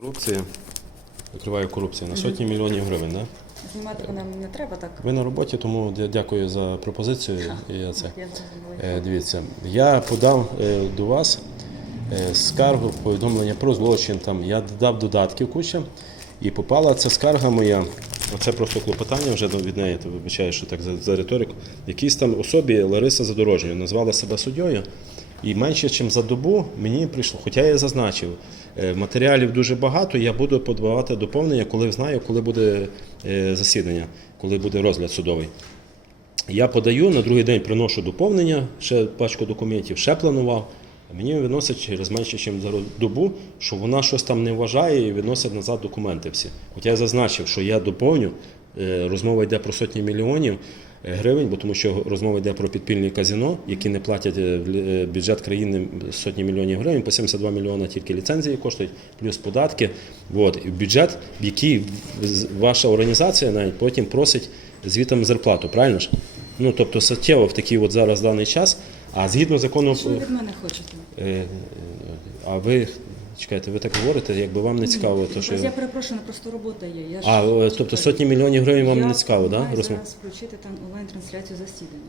Корупція. Викриваю корупцію на сотні мільйонів гривень. Да? Знімати нам не треба так. Ви на роботі, тому дя- дякую за пропозицію. Я це. Я. Е, Дивіться, я подав е, до вас е, скаргу, повідомлення про злочин. Там я додав додатків куча, і попала ця скарга моя. Оце просто клопотання вже від неї, то вибачаю, що так за, за риторику. Якійсь там особі Лариса Задорожньою назвала себе суддєю. І менше, ніж за добу мені прийшло, хоча я зазначив, е, матеріалів дуже багато, я буду подавати доповнення, коли знаю, коли буде е, засідання, коли буде розгляд судовий. Я подаю, на другий день приношу доповнення, ще пачку документів, ще планував. Мені виносять через менше, ніж за добу, що вона щось там не вважає і відносить назад документи всі. Хоча я зазначив, що я доповню, е, розмова йде про сотні мільйонів гривень, бо тому що розмова йде про підпільні казино, які не платять е, в е, бюджет країни сотні мільйонів гривень, по 72 мільйони тільки ліцензії коштують, плюс податки. От. І бюджет, який ваша організація навіть потім просить звітом зарплату, правильно ж? Ну, тобто суттєво в такий от зараз даний час, а згідно закону. Що ви від мене хочете? Е, е, А ви чекайте, ви так говорите, якби вам не цікаво, то що. Я перепрошую, просто робота є. Я А, тобто сотні мільйонів гривень вам Я не цікаво, так? Да? зараз включити там онлайн-трансляцію засідання.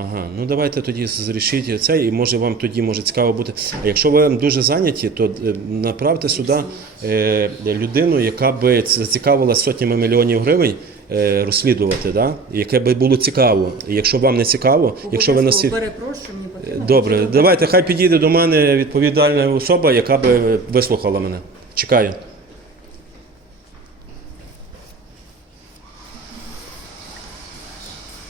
Ага, ну давайте тоді зрішіть це, і може вам тоді може цікаво бути. А якщо ви дуже зайняті, то е, направте сюди е, людину, яка би зацікавила сотнями мільйонів гривень розслідувати, да? яке би було цікаво. Якщо вам не цікаво, якщо ви на Обов'язково світ. перепрошую, мені потрібно. Добре, давайте, хай підійде до мене відповідальна особа, яка би вислухала мене. Чекаю.